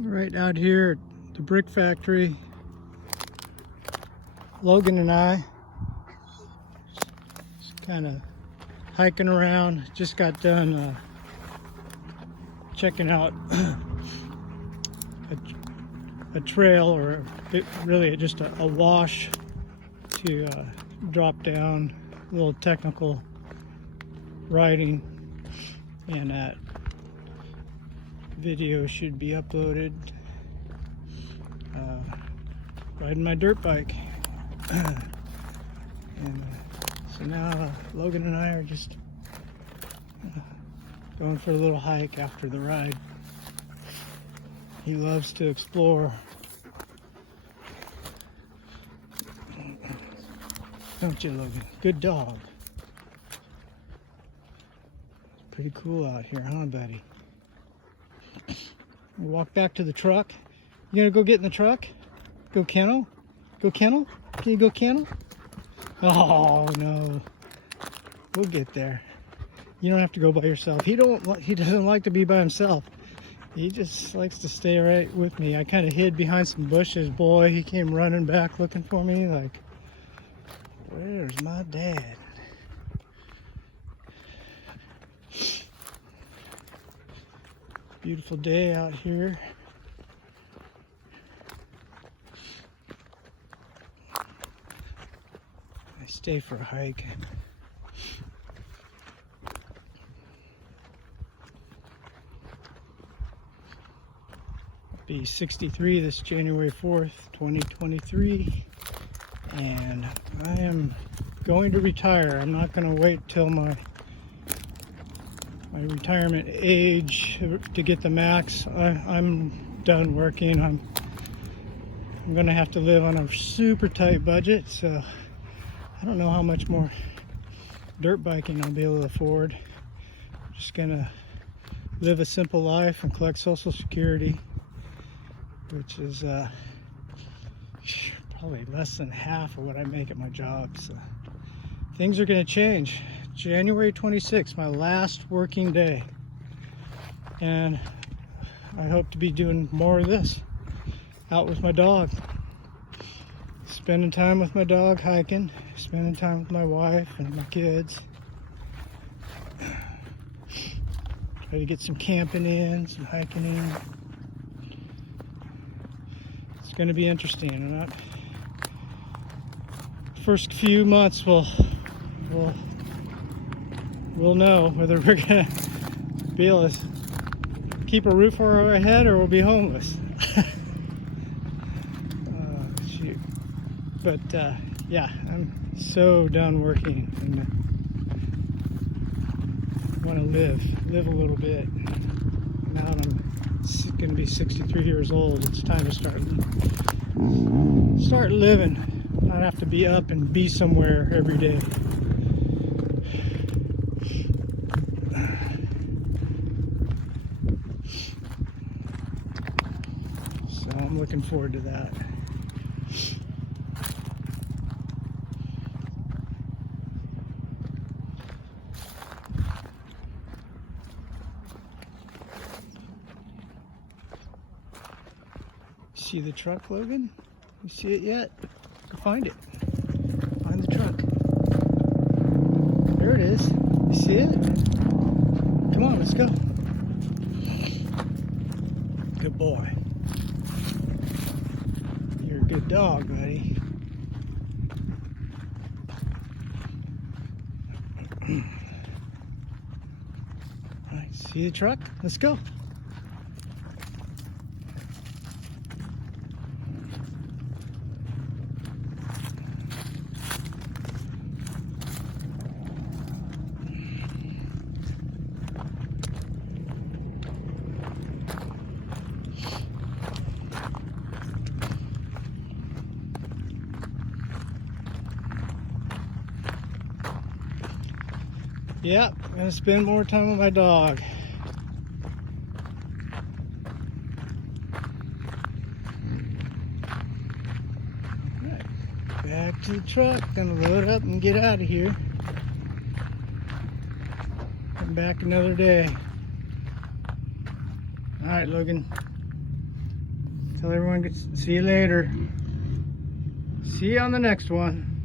Right out here at the brick factory, Logan and I just kind of hiking around. Just got done checking out a trail, or really just a wash to drop down. A little technical riding, and that video should be uploaded. Riding my dirt bike. And so now Logan and I are just going for a little hike after the ride. He loves to explore. Don't you, Logan? Good dog. Pretty cool out here, huh, buddy? We'll walk back to the truck. You gonna go get in the truck? Go kennel? Go kennel? Can you go kennel? Oh no. We'll get there. You don't have to go by yourself. He doesn't like to be by himself. He just likes to stay right with me. I kind of hid behind some bushes. Boy, he came running back looking for me like, where's my dad? Beautiful day out here. I stay for a hike. I'll be 63 this January 4th, 2023, and I am going to retire. I'm not going to wait till my retirement age to get the max. I'm done working. I'm gonna have to live on a super tight budget, so I don't know how much more dirt biking I'll be able to afford. I'm just gonna live a simple life and collect Social Security, which is probably less than half of what I make at my job. So things are gonna change. January 26th, my last working day, and I hope to be doing more of this out with my dog, spending time with my dog, hiking, spending time with my wife and my kids, try to get some camping in, some hiking in. It's going to be interesting. And that first few months we'll know whether we're gonna be able to keep a roof over our head or we'll be homeless. Shoot. But yeah, I'm so done working, and I want to live a little bit. Now that I'm gonna be 63 years old, it's time to start living. Not have to be up and be somewhere every day. I'm looking forward to that. See the truck, Logan? You see it yet? Go find it. Find the truck. There it is. You see it? Come on, let's go. Good boy. You're a good dog, buddy. All right, see the truck? Let's go. Yep, I'm gonna spend more time with my dog. Right, back to the truck, gonna load up and get out of here. Come back another day. All right, Logan. Tell everyone, see you later. See you on the next one.